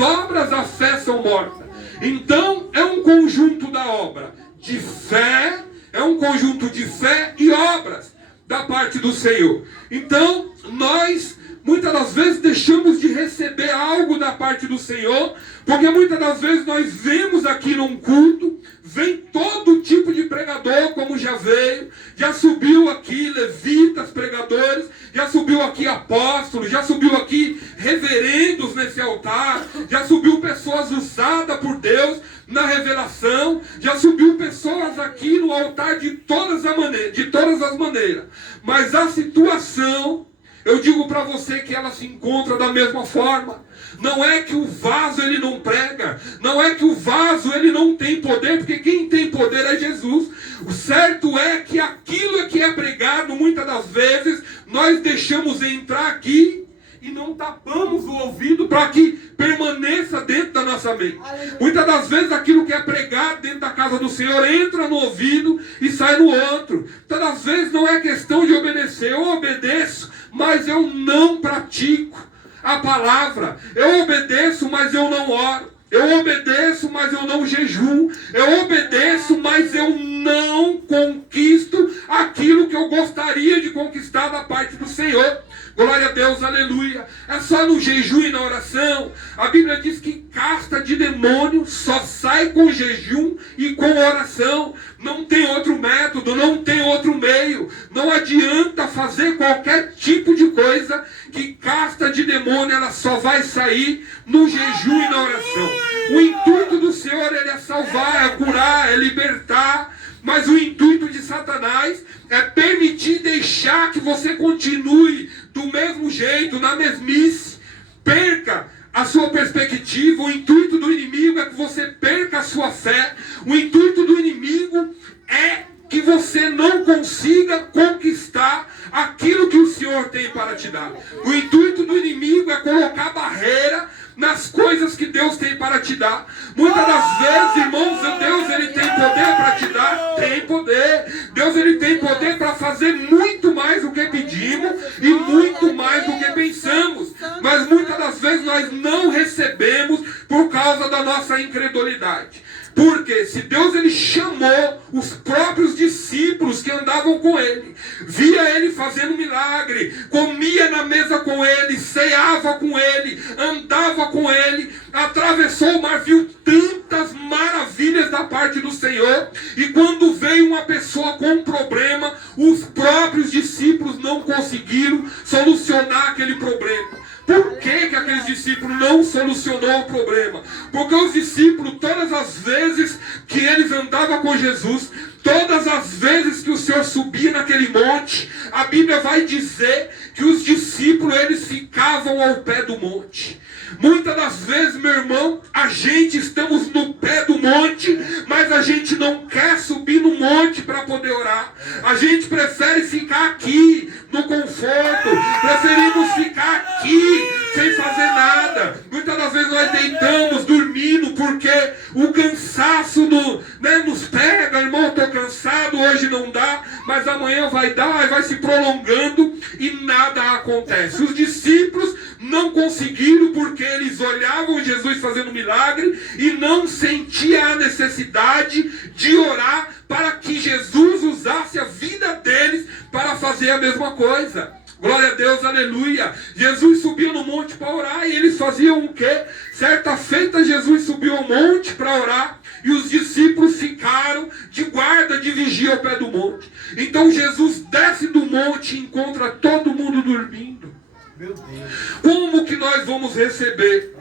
obras a fé são mortas. Então é um conjunto da obra de fé, é um conjunto de fé e obras da parte do Senhor. Então nós muitas das vezes deixamos de receber algo da parte do Senhor, porque muitas das vezes nós vemos aqui num culto, vem todo tipo de pregador, como já veio, já subiu aqui levitas, pregadores, já subiu aqui apóstolos, já subiu aqui reverendos nesse altar, já subiu pessoas usadas por Deus na revelação, já subiu pessoas aqui no altar de todas as maneiras, mas a situação, eu digo para você que ela se encontra da mesma forma. Não é que o vaso ele não prega, não é que o vaso ele não tem poder, porque quem tem poder é Jesus. O certo é que aquilo que é pregado, muitas das vezes, nós deixamos entrar aqui e não tapamos o ouvido para que permaneça dentro da nossa mente. Muitas das vezes aquilo que é pregado dentro da casa do Senhor entra no ouvido e sai no outro. Muitas das vezes não é questão de obedecer. Eu obedeço, mas eu não pratico a palavra. Eu obedeço, mas eu não oro. Eu obedeço, mas eu não jejuo. Eu obedeço, mas eu não conquisto aquilo que eu gostaria de conquistar da parte do Senhor. Glória a Deus, aleluia. É só no jejum e na oração. A Bíblia diz que casta de demônio só sai com jejum e com oração. Não tem outro método, não tem outro meio. Não adianta fazer qualquer tipo de coisa que casta de demônio, ela só vai sair no jejum e na oração. O intuito do Senhor ele é salvar, é curar, é libertar. Mas o intuito de Satanás é permitir, deixar que você continue do mesmo jeito, na mesmice, perca a sua perspectiva. O intuito do inimigo é que você perca a sua fé. O intuito do inimigo é que você não consiga conquistar aquilo que o Senhor tem para te dar. O intuito do inimigo é colocar barreira nas coisas que Deus tem para te dar. Muitas das vezes, irmãos, Deus ele tem poder para te dar, tem poder. Deus ele tem poder para fazer muito mais do que pedimos e muito mais do que pensamos. Mas muitas das vezes nós não recebemos por causa da nossa incredulidade. Porque se Deus ele chamou os próprios discípulos que andavam com ele, via ele fazendo milagre, comia na mesa com ele, ceava com ele, andava com ele, atravessou o mar, viu tantas maravilhas da parte do Senhor, e quando veio uma pessoa com um problema, os próprios discípulos não conseguiram solucionar aquele problema. Por que aqueles discípulos não solucionou o problema? Porque os discípulos, todas as vezes que eles andavam com Jesus, todas as vezes que o Senhor subia naquele monte, a Bíblia vai dizer que os discípulos, eles ficavam ao pé do monte. Muitas das vezes, meu irmão, a gente estamos no pé do monte, mas a gente não quer subir no monte para poder orar. A gente prefere ficar aqui no conforto, preferimos ficar aqui sem fazer nada. Muitas das vezes nós deitamos dormindo porque o cansaço nos pega. Irmão, estou cansado, hoje não dá, mas amanhã vai dar, vai se prolongando e nada acontece. Os discípulos não conseguiram porque eles olhavam Jesus fazendo milagre e não sentiam a necessidade de orar para que Jesus usasse a vida deles para fazer a mesma coisa. Glória a Deus, aleluia. Jesus subiu no monte para orar e eles faziam o quê? Certa feita Jesus subiu ao monte para orar e os discípulos ficaram de guarda, de vigia ao pé do monte. Então Jesus desce do monte e encontra todo mundo dormindo. Meu Deus. Como que nós vamos receber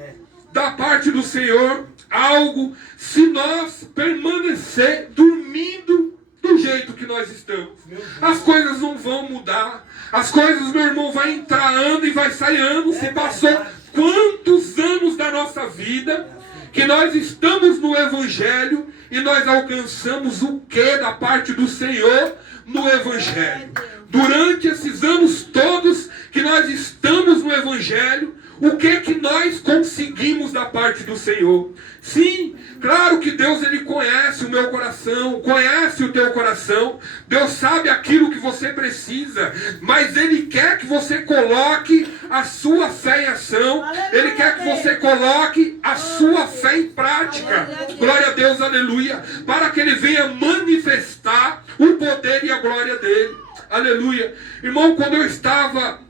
da parte do Senhor algo se nós permanecer dormindo do jeito que nós estamos? As coisas não vão mudar. As coisas, meu irmão, vai entrar ano e vai sair ano. Se passou quantos anos da nossa vida que nós estamos no Evangelho e nós alcançamos o que da parte do Senhor no Evangelho? Durante esses anos todos que nós estamos no Evangelho, O que nós conseguimos da parte do Senhor? Sim, claro que Deus ele conhece o meu coração, conhece o teu coração. Deus sabe aquilo que você precisa, mas Ele quer que você coloque a sua fé em ação. Ele quer que você coloque a sua fé em prática. Glória a Deus, aleluia. Para que Ele venha manifestar o poder e a glória dEle. Aleluia. Irmão, quando eu estava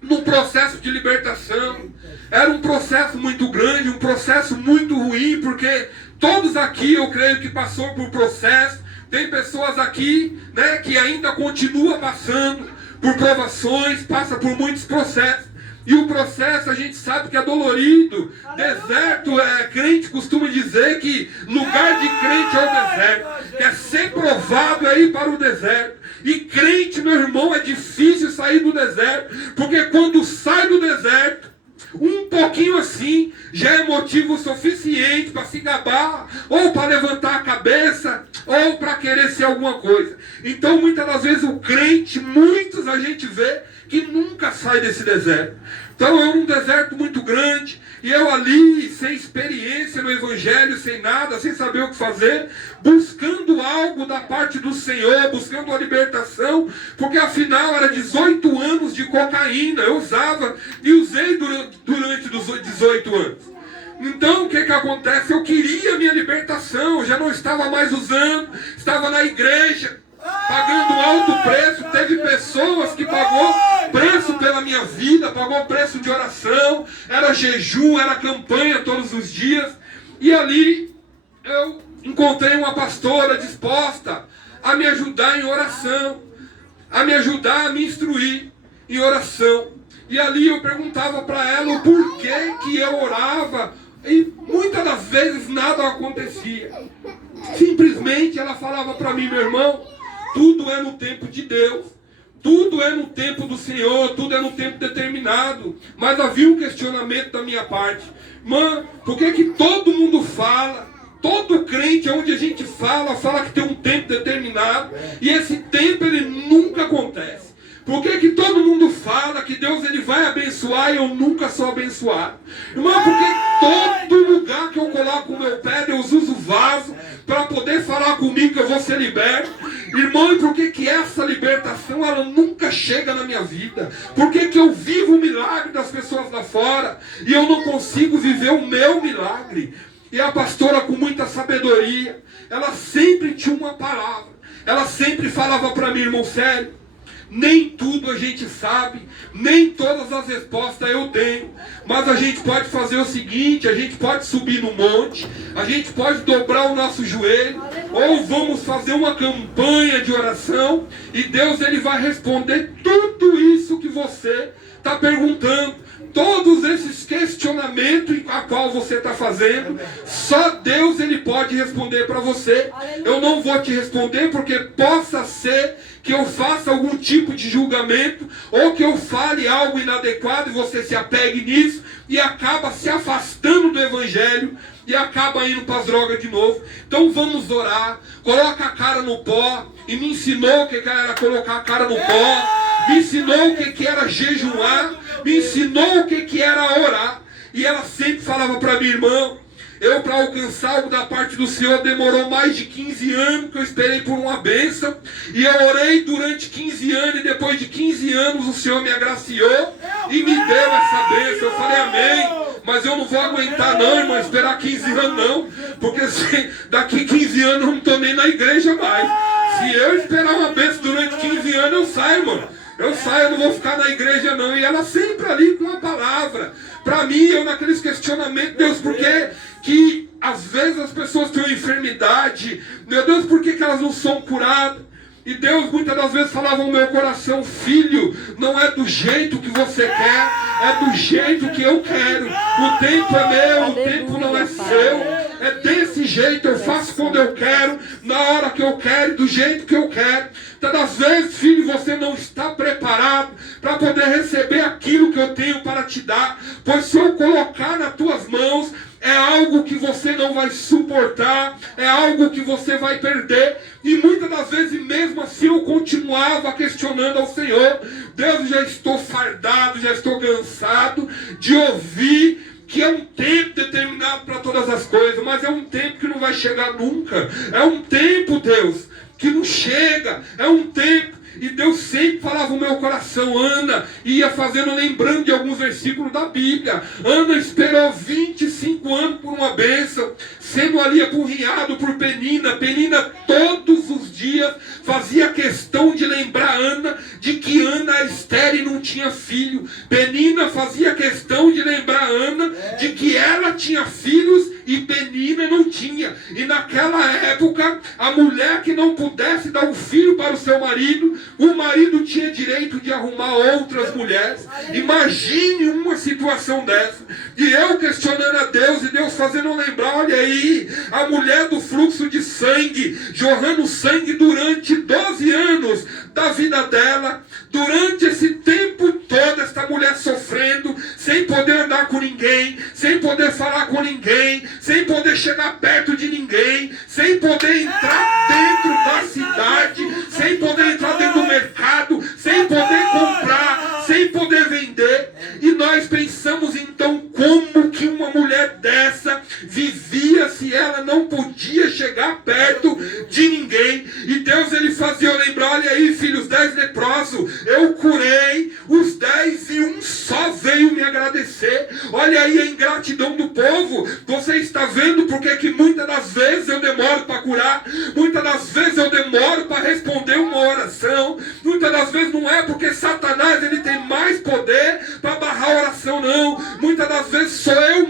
num processo de libertação, era um processo muito grande, um processo muito ruim, porque todos aqui, eu creio que passou por processo. Tem pessoas aqui, né, que ainda continua passando por provações, passa por muitos processos. E o processo a gente sabe que é dolorido. Deserto, crente costuma dizer que lugar de crente é o deserto. Quer ser provado é ir para o deserto. E crente, meu irmão, é difícil sair do deserto. Porque quando sai do deserto, um pouquinho assim, já é motivo suficiente para se gabar, ou para levantar a cabeça, ou para querer ser alguma coisa. Então, muitas das vezes, o crente, muitos a gente vê que nunca sai desse deserto. Então, é um deserto muito grande, e eu ali, sem experiência no Evangelho, sem nada, sem saber o que fazer, buscando algo da parte do Senhor, buscando a libertação, porque afinal era 18 anos de cocaína, eu usava e usei durante os 18 anos. Então o que acontece? Eu queria minha libertação, eu já não estava mais usando, estava na igreja, pagando alto preço. Teve pessoas que pagou preço pela minha vida, pagou preço de oração, era jejum, era campanha todos os dias. E ali eu encontrei uma pastora disposta a me ajudar em oração, a me ajudar a me instruir em oração. E ali eu perguntava para ela o porquê que eu orava, e muitas das vezes nada acontecia. Simplesmente ela falava para mim: meu irmão, tudo é no tempo de Deus, tudo é no tempo do Senhor, tudo é no tempo determinado. Mas havia um questionamento da minha parte: mãe, por que todo mundo fala, todo crente, onde a gente fala que tem um tempo determinado, e esse tempo ele nunca acontece? Por que todo mundo fala que Deus ele vai abençoar e eu nunca sou abençoado? Irmão, porque todo lugar que eu coloco o meu pé, Deus usa o vaso para poder falar comigo que eu vou ser liberto? Irmão, e por que essa libertação ela nunca chega na minha vida? Por que eu vivo o milagre das pessoas lá fora e eu não consigo viver o meu milagre? E a pastora, com muita sabedoria, ela sempre tinha uma palavra. Ela sempre falava para mim: irmão, sério, nem tudo a gente sabe, nem todas as respostas eu tenho, mas a gente pode fazer o seguinte: a gente pode subir no monte, a gente pode dobrar o nosso joelho, ou vamos fazer uma campanha de oração, e Deus ele vai responder tudo isso que você está perguntando. Todos esses questionamentos a qual você está fazendo, só Deus ele pode responder para você. Eu não vou te responder, porque possa ser que eu faça algum tipo de julgamento, ou que eu fale algo inadequado e você se apegue nisso e acaba se afastando do Evangelho e acaba indo para as drogas de novo. Então vamos orar. Coloca a cara no pó. E me ensinou o que era colocar a cara no pó, me ensinou o que era jejuar, me ensinou o que era orar. E ela sempre falava para mim: irmão, eu para alcançar algo da parte do Senhor demorou mais de 15 anos, que eu esperei por uma bênção, e eu orei durante 15 anos, e depois de 15 anos o Senhor me agraciou e me deu essa bênção. Eu falei: amém. Mas eu não vou aguentar não, irmão, esperar 15 anos não, porque daqui 15 anos eu não estou nem na igreja mais. Se eu esperar uma bênção durante 15 anos, eu saio, irmão. Eu saio, eu não vou ficar na igreja não. E ela sempre ali com a palavra. Para mim, eu naqueles questionamentos: Deus, por que às vezes as pessoas têm uma enfermidade? Meu Deus, por que elas não são curadas? E Deus muitas das vezes falava no meu coração: filho, não é do jeito que você quer, é do jeito que eu quero. O tempo é meu, o tempo não é seu. É desse jeito, eu faço quando eu quero, na hora que eu quero, do jeito que eu quero. Então, às vezes, filho, você não está preparado para poder receber aquilo que eu tenho para te dar. Pois se eu colocar nas tuas mãos, é algo algo que você não vai suportar, é algo que você vai perder. E muitas das vezes, mesmo assim, eu continuava questionando ao Senhor: Deus, já estou fardado, já estou cansado de ouvir que é um tempo determinado para todas as coisas, mas é um tempo que não vai chegar nunca. É um tempo, Deus, que não chega. É um tempo. E Deus sempre falava no meu coração. Ana ia fazendo, lembrando de alguns versículos da Bíblia. Ana esperou 25 anos por uma bênção, sendo ali apurrinhado por Penina. Penina todos os dias fazia questão de lembrar Ana de que Ana era estéril e não tinha filho. Penina fazia questão de lembrar Ana de que ela tinha filhos e Penina não tinha. E naquela época, a mulher que não pudesse dar um filho para o seu marido, o marido tinha direito de arrumar outras mulheres. Imagine uma situação dessa. E eu questionando a Deus, e Deus fazendo lembrar: olha aí, a mulher do fluxo de sangue, jorrando sangue durante 12 anos da vida dela. Durante esse tempo todo, esta mulher sofrendo, sem poder andar com ninguém, sem poder falar com ninguém, sem poder chegar perto de ninguém, sem poder entrar dentro da cidade, sem poder entrar dentro do mercado, sem poder comprar, sem poder vender. E nós pensamos então, como que uma mulher dessa vivia se ela não podia chegar perto de ninguém? E Deus, ele fazia eu lembrar: olha aí, filho, os 10 leprosos, eu curei os 10 e um só veio me agradecer. Olha aí a ingratidão do povo. Você está vendo porque que muitas das vezes eu demoro para curar, muitas das vezes eu demoro para responder uma oração. Muitas das vezes não é porque Satanás ele tem mais poder para barrar a oração, não. Muitas das vezes sou eu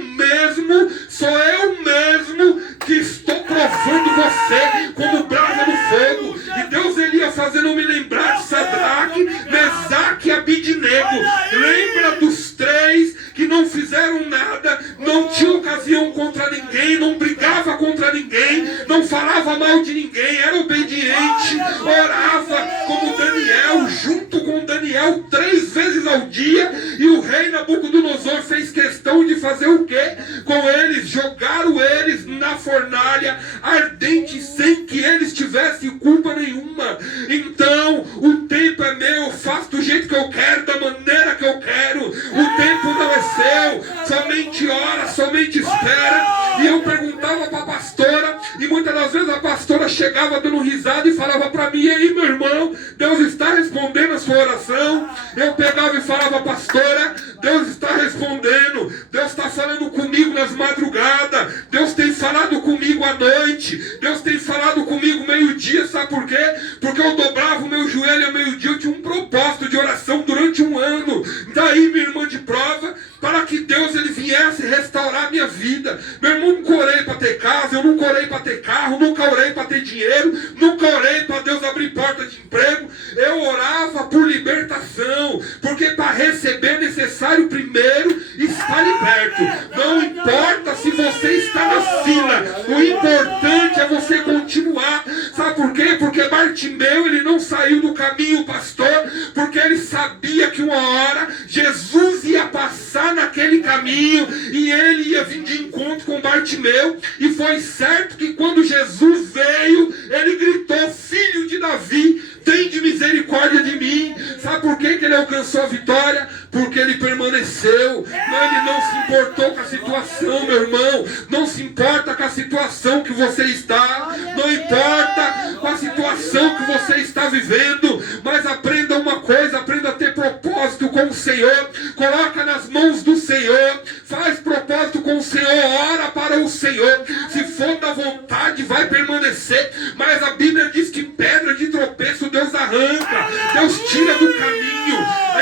mesmo que estou provando você como brasa no fogo. E Deus, ele ia fazendo me lembrar de Sadraque, Mesaque e Abidnego. Lembra dos 3 que não fizeram nada, não tinham ocasião contra ninguém, não brigava contra ninguém, não falava mal de ninguém, era obediente, orava como Daniel, junto com Daniel 3 vezes ao dia. E o rei Nabucodonosor fez questão de fazer o quê com eles? Jogaram eles na fornalha ardente sem que eles tivessem culpa nenhuma. Então o tempo é meu, faço do jeito que eu quero, da maneira que eu quero. O tempo não é seu, somente ora, somente espera. E eu perguntava para a pastora, e muitas das vezes a pastora chegava dando risada e falava para mim: e aí, meu irmão, Deus está respondendo a sua oração? Eu pegava e falava: pastora, Deus está respondendo, Deus está falando comigo nas madrugadas, Deus tem falado comigo à noite, Deus tem falado comigo meio-dia. Sabe por quê? Porque eu dobrava o meu joelho ao meio-dia. Eu tinha um propósito de oração durante um ano. Daí, minha irmã de prova, para que Deus ele viesse restaurar a minha vida. Meu irmão, nunca orei para ter casa, eu nunca orei para ter carro, nunca orei para ter dinheiro, nunca orei para Deus abrir porta de emprego. Eu orava por libertação, porque para receber é necessário primeiro estar liberto. Não importa se você está na fila, o importante é você continuar. Sabe por quê? Porque Bartimeu, ele não saiu do caminho, pastor, porque ele sabia que uma hora Jesus ia passar naquele caminho e ele ia vir de encontro com Bartimeu. E foi certo que quando Jesus veio, ele gritou: filho de Davi, tem de misericórdia de mim. Sabe por que ele alcançou a vitória? Porque ele permaneceu. Ele não se importou com a situação, meu irmão. Não se importa com a situação que você está. Não importa com a situação que você está vivendo. Mas aprenda uma coisa, aprenda a ter propósito com o Senhor. Coloca nas mãos do Senhor. Faz propósito com o Senhor. Ora para o Senhor. Se for da vontade, vai permanecer. Mas a Bíblia diz que pedra de tropeço Deus arranca. Deus tira do caminho.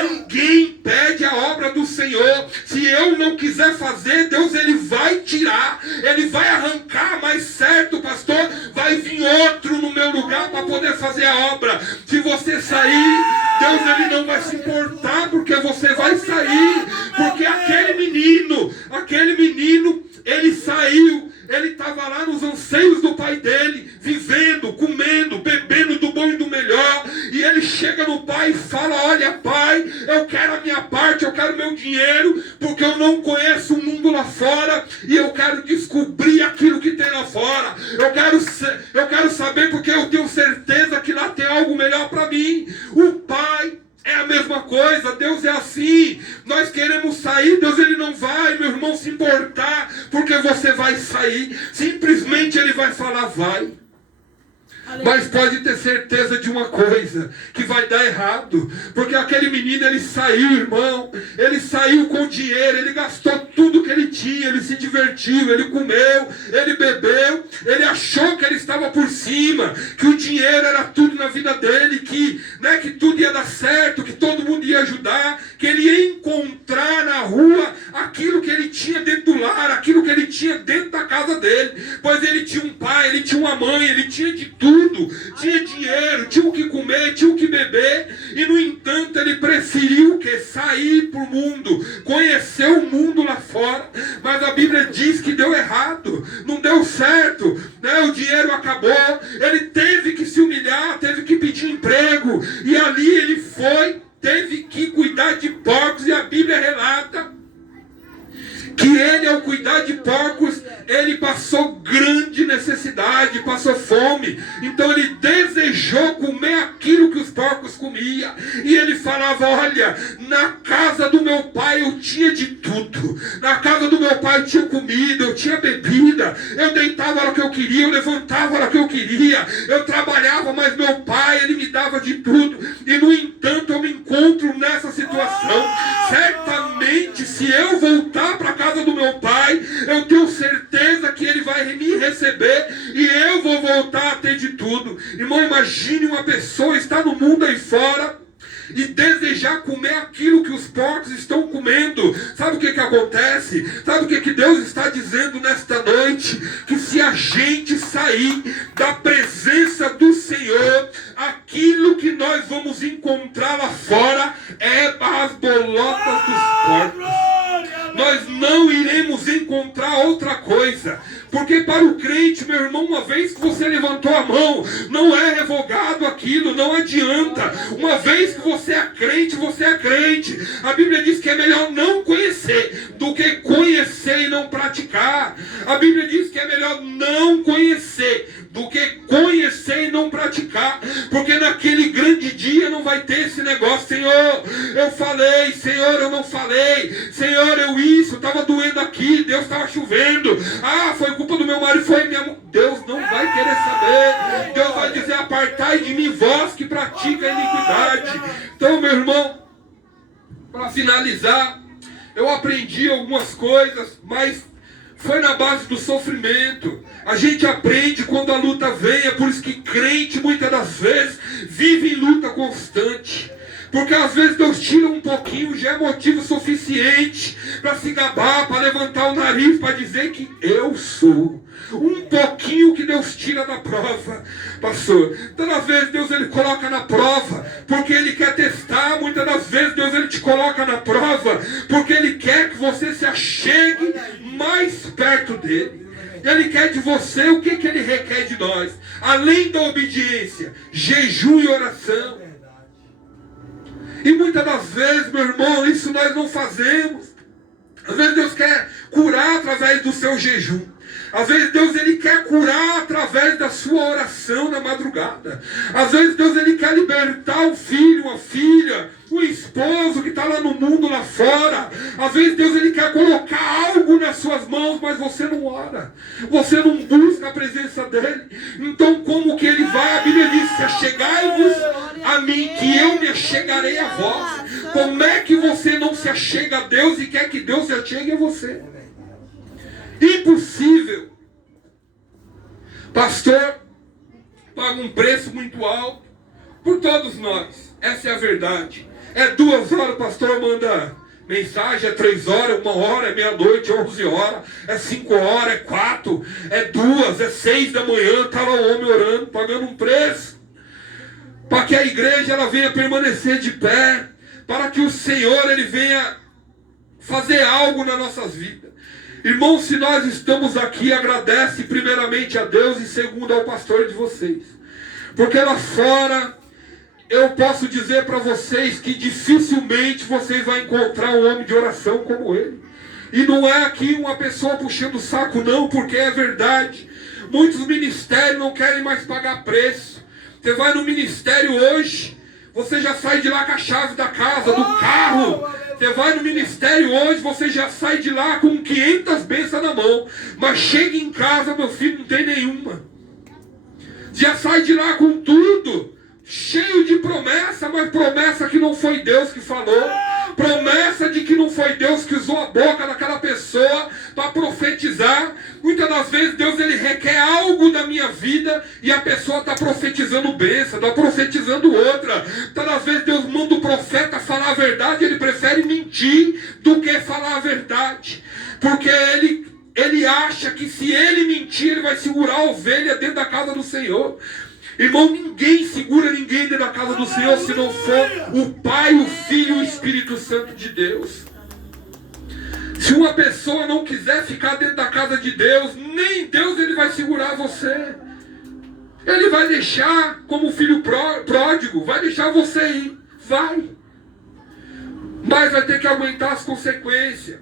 Ninguém impede a obra do Senhor. Se eu não quiser fazer, Deus ele vai tirar, ele vai arrancar. Mas certo, pastor, vai vir outro no meu lugar para poder fazer a obra. Se você sair, Deus ele não vai se importar, porque você vai sair. Porque aquele menino, ele saiu. Ele estava lá nos anseios do pai dele, vivendo, comendo, bebendo do bom e do melhor. E ele chega no pai e fala: olha, pai, eu quero a minha parte, eu quero meu dinheiro, porque eu não conheço o mundo lá fora e eu quero descobrir descobrir aquilo que tem lá fora. Eu quero saber, porque eu tenho certeza que lá tem algo melhor para mim. O Pai é a mesma coisa, Deus é assim. Nós queremos sair, Deus ele não vai, meu irmão, se importar porque você vai sair. Simplesmente ele vai falar, vai. Mas pode ter certeza de uma coisa, que vai dar errado. Porque aquele menino, ele saiu, irmão. Ele saiu com dinheiro, ele gastou tudo que ele tinha. Ele se divertiu, ele comeu, ele bebeu. Ele achou que ele estava por cima, que o dinheiro era tudo na vida dele, que tudo ia dar certo, que todo mundo ia ajudar, que ele ia encontrar na rua aquilo que ele tinha dentro do lar, aquilo que ele tinha dentro da casa dele. Pois ele tinha um pai, ele tinha uma mãe, ele tinha de tudo. Tinha dinheiro, tinha o que comer, tinha o que beber. E no entanto ele preferiu que sair para o mundo, conhecer o mundo lá fora. Mas a Bíblia diz que deu errado, não deu certo, né? O dinheiro acabou, ele teve que se humilhar, teve que pedir emprego. E ali ele teve que cuidar de porcos. E a Bíblia relata que ele, ao cuidar de porcos, ele passou grande necessidade, passou fome. Então ele desejou comer aquilo que os porcos comiam. E ele falava, olha, na casa do meu pai eu tinha de tudo. Na casa do meu pai eu tinha comida, eu tinha bebida. Eu deitava a hora que eu queria, eu levantava a hora que eu queria. Eu trabalhava, mas meu pai, ele me dava de tudo. E no entanto eu me encontro nessa situação. Certamente, se eu voltar para a casa do meu pai, eu tenho certeza que ele vai me receber e eu vou voltar a ter de tudo. Irmão, imagine uma pessoa estar no mundo aí fora e desejar comer aquilo que os porcos estão comendo. Sabe o que acontece? Sabe o que Deus está dizendo nesta noite? Que se a gente sair da presença do Senhor, aquilo que nós vamos encontrar lá fora é as bolotas dos porcos. Nós não iremos encontrar outra coisa. Porque para o crente, meu irmão, uma vez que você levantou a mão, não é revogado aquilo, não adianta. Uma vez que você é crente, você é crente. A Bíblia diz que é melhor não conhecer do que conhecer e não praticar. A Bíblia diz que é melhor não conhecer do que conhecer e não praticar. Porque naquele grande dia não vai ter esse negócio, Senhor, eu falei, Senhor, eu não falei, Senhor, eu estava doendo aqui, Deus estava chovendo, foi culpa do meu marido, foi minha mãe. Deus não vai querer saber. Deus vai dizer, apartai de mim vós que pratica a iniquidade. Então, meu irmão, para finalizar, eu aprendi algumas coisas, mas foi na base do sofrimento. A gente aprende quando a luta vem. É por isso que crente muitas das vezes vive em luta constante. Porque às vezes Deus tira um pouquinho, já é motivo suficiente para se gabar, para levantar o nariz, para dizer que eu sou. Um pouquinho que Deus tira da prova, pastor. Muitas das vezes Deus ele coloca na prova porque Ele quer testar. Muitas das vezes Deus ele te coloca na prova porque Ele quer que você se achegue mais perto dEle. Ele quer de você o que Ele requer de nós. Além da obediência, jejum e oração. E muitas das vezes, meu irmão, isso nós não fazemos. Às vezes Deus quer curar através do seu jejum. Às vezes Deus ele quer curar através da sua oração na madrugada. Às vezes Deus ele quer libertar um filho, uma filha, um esposo que está lá no mundo lá fora. Às vezes Deus ele quer colocar algo nas suas mãos, mas você não ora. Você não busca a presença dele. Então como que ele vai? A Bíblia diz, se achegai-vos a mim, que eu me achegarei a vós. Como é que você não se achega a Deus e quer que Deus se achegue a você? Impossível. Pastor paga um preço muito alto por todos nós. Essa é a verdade. É 2 horas, o pastor manda mensagem, é 3 horas, 1 hora, é meia-noite, é 11 horas, é 5 horas, é 4, é 2, é 6 da manhã, está lá o homem orando, pagando um preço, para que a igreja ela venha permanecer de pé, para que o Senhor ele venha fazer algo nas nossas vidas. Irmãos, se nós estamos aqui, agradece primeiramente a Deus e segundo ao pastor de vocês. Porque lá fora, eu posso dizer para vocês que dificilmente vocês vão encontrar um homem de oração como ele. E não é aqui uma pessoa puxando o saco não, porque é verdade. Muitos ministérios não querem mais pagar preço. Você vai no ministério hoje, você já sai de lá com a chave da casa, do carro. Você vai no ministério hoje, você já sai de lá com 500 bênçãos na mão. Mas chega em casa, meu filho, não tem nenhuma. Já sai de lá com tudo, cheio de promessa, mas promessa que não foi Deus que falou. Promessa de que não foi Deus que usou a boca daquela pessoa para profetizar. Muitas das vezes Deus ele requer algo da minha vida e a pessoa está profetizando bênção, está profetizando outra. Muitas das vezes Deus manda o profeta falar a verdade, ele prefere mentir do que falar a verdade. Porque ele acha que se ele mentir, ele vai segurar a ovelha dentro da casa do Senhor. Irmão, ninguém segura ninguém dentro da casa do Senhor se não for o Pai, o Filho e o Espírito Santo de Deus. Se uma pessoa não quiser ficar dentro da casa de Deus, nem Deus ele vai segurar você. Ele vai deixar como filho pródigo, vai deixar você ir, vai. Mas vai ter que aguentar as consequências.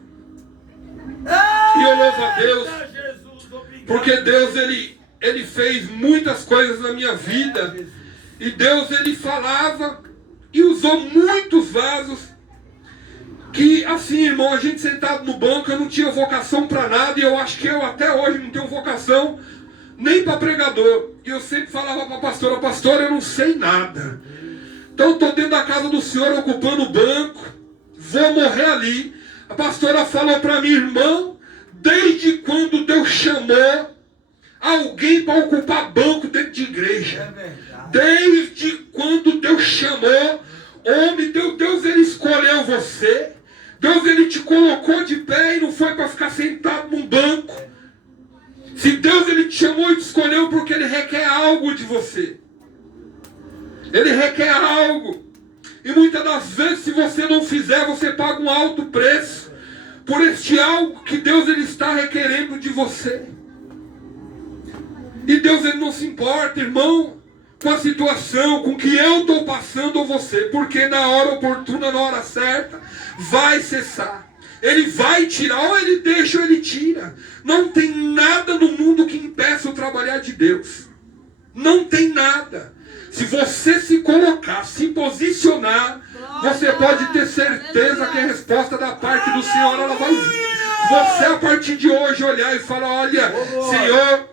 E eu louvo a Deus, porque Deus ele fez muitas coisas na minha vida. E Deus ele falava e usou muitos vasos. Que assim, irmão, a gente sentado no banco, eu não tinha vocação para nada. E eu acho que eu até hoje não tenho vocação nem para pregador. E eu sempre falava para a pastora, pastora, eu não sei nada. Então eu estou dentro da casa do Senhor ocupando o banco. Vou morrer ali. A pastora falou para mim, irmão, desde quando Deus chamou alguém para ocupar banco dentro de igreja? Desde quando Deus chamou, homem, Deus ele escolheu você. Deus ele te colocou de pé e não foi para ficar sentado num banco. Se Deus ele te chamou e te escolheu porque ele requer algo de você. Ele requer algo. E muitas das vezes se você não fizer, você paga um alto preço por este algo que Deus ele está requerendo de você. E Deus ele não se importa, irmão, com a situação, com que eu estou passando ou você. Porque na hora oportuna, na hora certa, vai cessar. Ele vai tirar, ou ele deixa ou ele tira. Não tem nada no mundo que impeça o trabalhar de Deus. Não tem nada. Se você se colocar, se posicionar, você pode ter certeza que a resposta da parte do Senhor ela vai vir. Você a partir de hoje olhar e falar, olha, Senhor,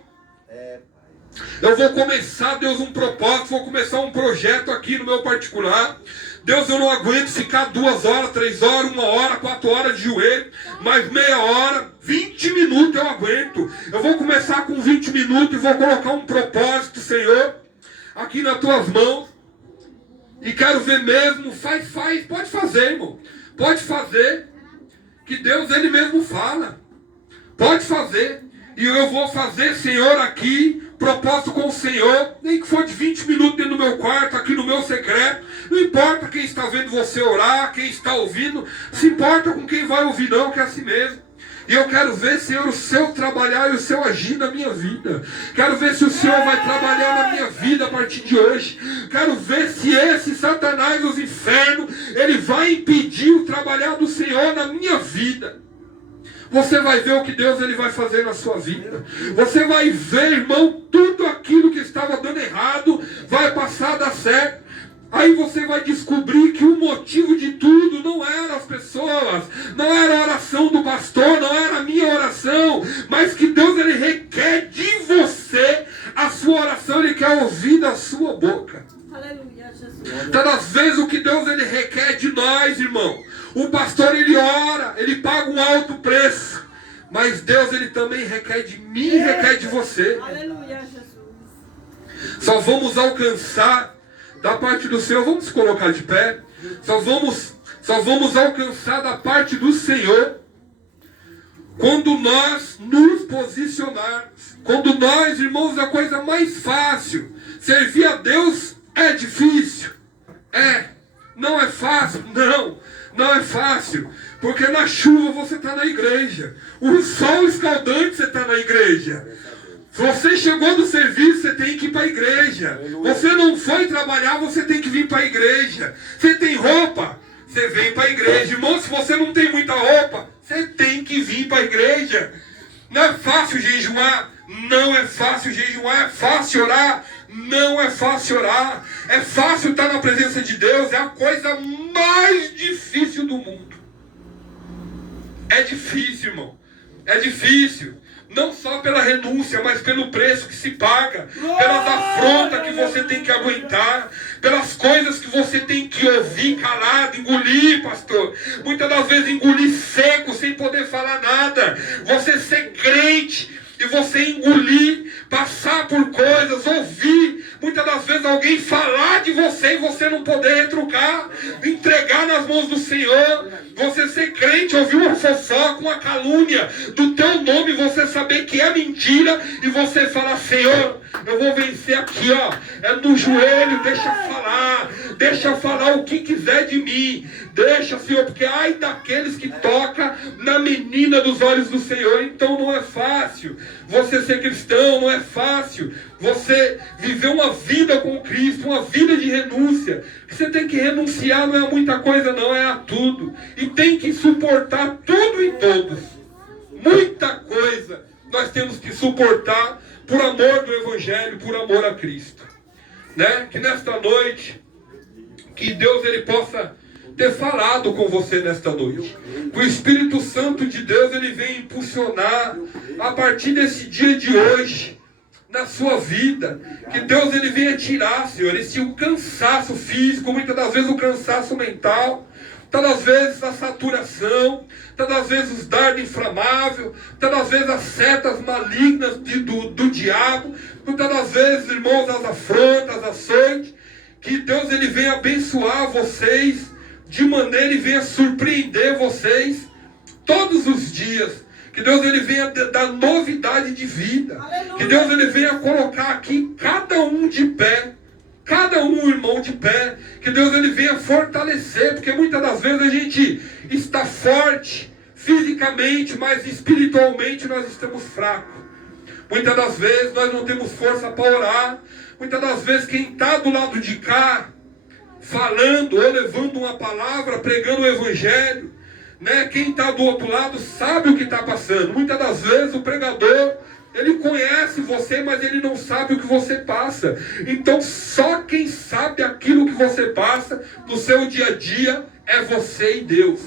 eu vou começar, Deus, um propósito, vou começar um projeto aqui no meu particular. Deus, eu não aguento ficar 2 horas, 3 horas, 1 hora, 4 horas de joelho, mais meia hora, 20 minutos eu aguento. Eu vou começar com 20 minutos e vou colocar um propósito, Senhor, aqui nas tuas mãos. E quero ver mesmo, faz, pode fazer, irmão. Pode fazer, que Deus ele mesmo fala. Pode fazer. E eu vou fazer, Senhor, aqui, propósito com o Senhor, nem que for de 20 minutos dentro do meu quarto, aqui no meu secreto. Não importa quem está vendo você orar, quem está ouvindo, se importa com quem vai ouvir não, que é assim mesmo. E eu quero ver, Senhor, o seu trabalhar e o seu agir na minha vida. Quero ver se o Senhor vai trabalhar na minha vida a partir de hoje. Quero ver se esse Satanás dos infernos, ele vai impedir o trabalhar do Senhor na minha vida. Você vai ver o que Deus ele vai fazer na sua vida. Você vai ver, irmão, tudo aquilo que estava dando errado vai passar a dar certo. Aí você vai descobrir que o motivo de tudo não era as pessoas, não era a oração do pastor, não era a minha oração, mas que Deus ele requer de você a sua oração, ele quer ouvir da sua boca. Aleluia, Jesus. Então, às vezes o que Deus ele requer de nós, irmão, o pastor ele ora, ele paga um alto preço, mas Deus ele também requer de mim, requer de você. Aleluia, Jesus. Só vamos alcançar da parte do Senhor, vamos colocar de pé, só vamos alcançar da parte do Senhor quando nós nos posicionarmos. Quando nós, irmãos, é a coisa mais fácil. Servir a Deus é difícil? Não é fácil? Não é fácil, porque na chuva você está na igreja, o sol escaldante você está na igreja. Você chegou do serviço, você tem que ir para a igreja. Você não foi trabalhar, você tem que vir para a igreja. Você tem roupa, você vem para a igreja. Irmão, se você não tem muita roupa, Você tem que vir para a igreja. Não é fácil jejuar. Não é fácil jejuar. É fácil orar. Não é fácil orar. É fácil estar na presença de Deus. É a coisa mais difícil do mundo. É difícil, irmão. É difícil. Não só pela renúncia, mas pelo preço que se paga, pelas afrontas que você tem que aguentar, pelas coisas que você tem que ouvir calado, engolir, pastor. Muitas das vezes engolir seco, sem poder falar nada. Você ser crente e você engolir, passar por coisas, ouvir, muitas das vezes alguém falar de você e você não poder retrucar, entregar nas mãos do Senhor. Você ser crente, ouvir uma fofoca, uma calúnia do teu nome, você saber que é mentira e você falar: Senhor, eu vou vencer aqui, ó, é no joelho, deixa falar o que quiser de mim, deixa, Senhor, porque ai daqueles que tocam na menina dos olhos do Senhor. Então não é fácil você ser cristão, não é fácil você viver uma vida com Cristo, uma vida de renúncia. Você tem que renunciar, não é a muita coisa não, é a tudo. E tem que suportar tudo e todos. Muita coisa nós temos que suportar por amor do Evangelho, por amor a Cristo. Né? Que nesta noite, que Deus ele possa ter falado com você nesta noite. Que o Espírito Santo de Deus ele vem impulsionar a partir desse dia de hoje na sua vida. Que Deus ele venha tirar, Senhor, esse cansaço físico, muitas das vezes o cansaço mental, muitas das vezes a saturação, muitas das vezes os dardos inflamáveis, muitas das vezes as setas malignas do diabo, muitas das vezes, irmãos, as afrontas, as açoites. Que Deus ele venha abençoar vocês de maneira e venha surpreender vocês todos os dias. Que Deus ele venha dar novidade de vida. Aleluia. Que Deus ele venha colocar aqui cada um de pé. Cada um, irmão, de pé. Que Deus ele venha fortalecer. Porque muitas das vezes a gente está forte fisicamente, mas espiritualmente nós estamos fracos. Muitas das vezes nós não temos força para orar. Muitas das vezes quem está do lado de cá, falando ou levando uma palavra, pregando o Evangelho, né? Quem está do outro lado sabe o que está passando. Muitas das vezes o pregador, ele conhece você, mas ele não sabe o que você passa. Então só quem sabe aquilo que você passa no seu dia a dia é você e Deus.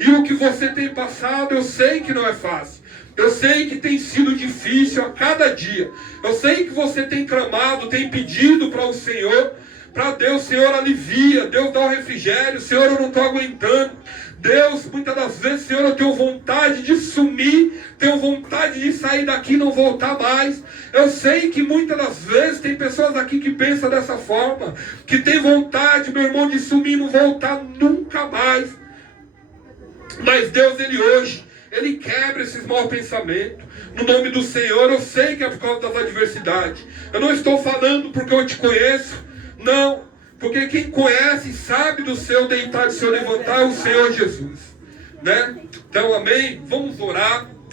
E o que você tem passado, eu sei que não é fácil. Eu sei que tem sido difícil a cada dia. Eu sei que você tem clamado, tem pedido para o Senhor, para Deus. Senhor, alivia, Deus dá o refrigério. Senhor, eu não estou aguentando. Deus, muitas das vezes, Senhor, eu tenho vontade de sumir, tenho vontade de sair daqui e não voltar mais. Eu sei que muitas das vezes tem pessoas aqui que pensam dessa forma, que tem vontade, meu irmão, de sumir e não voltar nunca mais. Mas Deus, ele hoje, ele quebra esses maus pensamentos. No nome do Senhor, eu sei que é por causa das adversidades. Eu não estou falando porque eu te conheço, não. Porque quem conhece, sabe do seu deitar e do seu levantar é o Senhor Jesus. Né? Então, amém? Vamos orar.